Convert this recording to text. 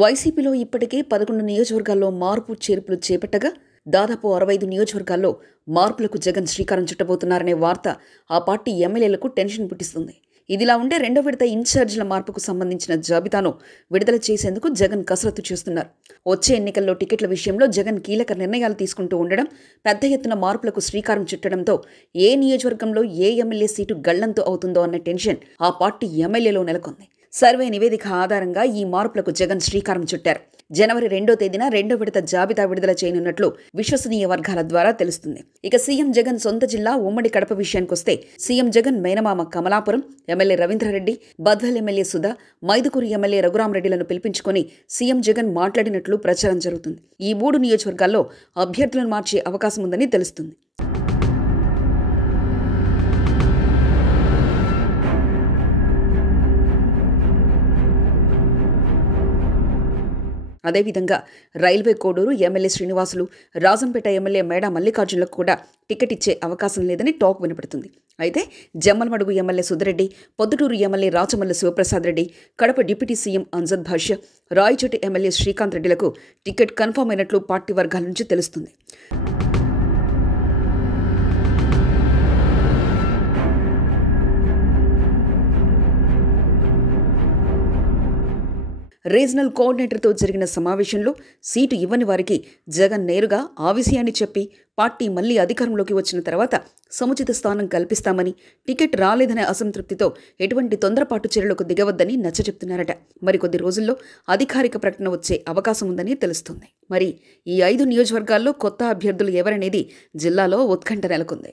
వైసీపీలో ఇప్పటికే 11 నియోజకవర్గాల్లో మార్పు చేర్పులు చేపట్టగా దాదాపు 65 నియోజకవర్గాల్లో మార్పులకు జగన్ శ్రీకారం చుట్టబోతున్నారనే వార్త ఆ పార్టీ ఎమ్మెల్యేలకు టెన్షన్ పుట్టిస్తుంది. ఇదిలా ఉంటే రెండో విడత ఇన్ఛార్జీల మార్పుకు సంబంధించిన జాబితాను విడుదల చేసేందుకు జగన్ కసరత్తు చేస్తున్నారు. వచ్చే ఎన్నికల్లో టికెట్ల విషయంలో జగన్ కీలక నిర్ణయాలు తీసుకుంటూ ఉండడం, పెద్ద ఎత్తున మార్పులకు శ్రీకారం చుట్టడంతో ఏ నియోజకవర్గంలో ఏ ఎమ్మెల్యే సీటు గల్లంతు అవుతుందో అన్న టెన్షన్ ఆ పార్టీ ఎమ్మెల్యేలో నెలకొంది. సర్వే నివేదిక ఆధారంగా ఈ మార్పులకు జగన్ శ్రీకారం చుట్టారు. జనవరి 2వ తేదీన రెండో విడత జాబితా విడుదల చేయనున్నట్లు విశ్వసనీయ వర్గాల ద్వారా తెలుస్తుంది. ఇక సీఎం జగన్ సొంత జిల్లా ఉమ్మడి కడప విషయానికొస్తే సీఎం జగన్ మేనమామ Kamalapuram MLA Ravindra Reddy, Badvel MLA Sudha, Mydukur MLA రఘురామరెడ్డిలను పిలిపించుకొని సీఎం జగన్ మాట్లాడినట్లు ప్రచారం జరుగుతుంది. ఈ 3 నియోజకవర్గాల్లో అభ్యర్థులను మార్చే అవకాశం ఉందని తెలుస్తుంది. అదేవిధంగా రైల్వే కోడూరు ఎమ్మెల్యే శ్రీనివాసులు, రాజంపేట ఎమ్మెల్యే మేడా మల్లికార్జునులకు కూడా టికెట్ ఇచ్చే అవకాశం లేదని టాక్ వినపడుతుంది. అయితే Jammalamadugu MLA Sudhi Reddy, Proddatur MLA Rachamalli Sivaprasad Reddy, Kadapa deputy CM Amzad Basha, Rayachoti MLA Srikanth రెడ్డిలకు టికెట్ కన్ఫర్మ్ అయినట్లు పార్టీ వర్గాల నుంచి తెలుస్తుంది. రీజనల్ కోఆర్డినేటర్తో జరిగిన సమావేశంలో సీటు ఇవ్వని వారికి జగన్ నేరుగా ఆ విషయాన్ని చెప్పి పార్టీ మళ్లీ అధికారంలోకి వచ్చిన తర్వాత సముచిత స్థానం కల్పిస్తామని, టికెట్ రాలేదనే అసంతృప్తితో ఎటువంటి తొందరపాటు చర్యలకు దిగవద్దని నచ్చచెప్తున్నారట. మరికొద్ది రోజుల్లో అధికారిక ప్రకటన వచ్చే అవకాశం ఉందని తెలుస్తుంది. మరి ఈ 5 నియోజకవర్గాల్లో కొత్త అభ్యర్థులు ఎవరనేది జిల్లాలో ఉత్కంఠ నెలకొంది.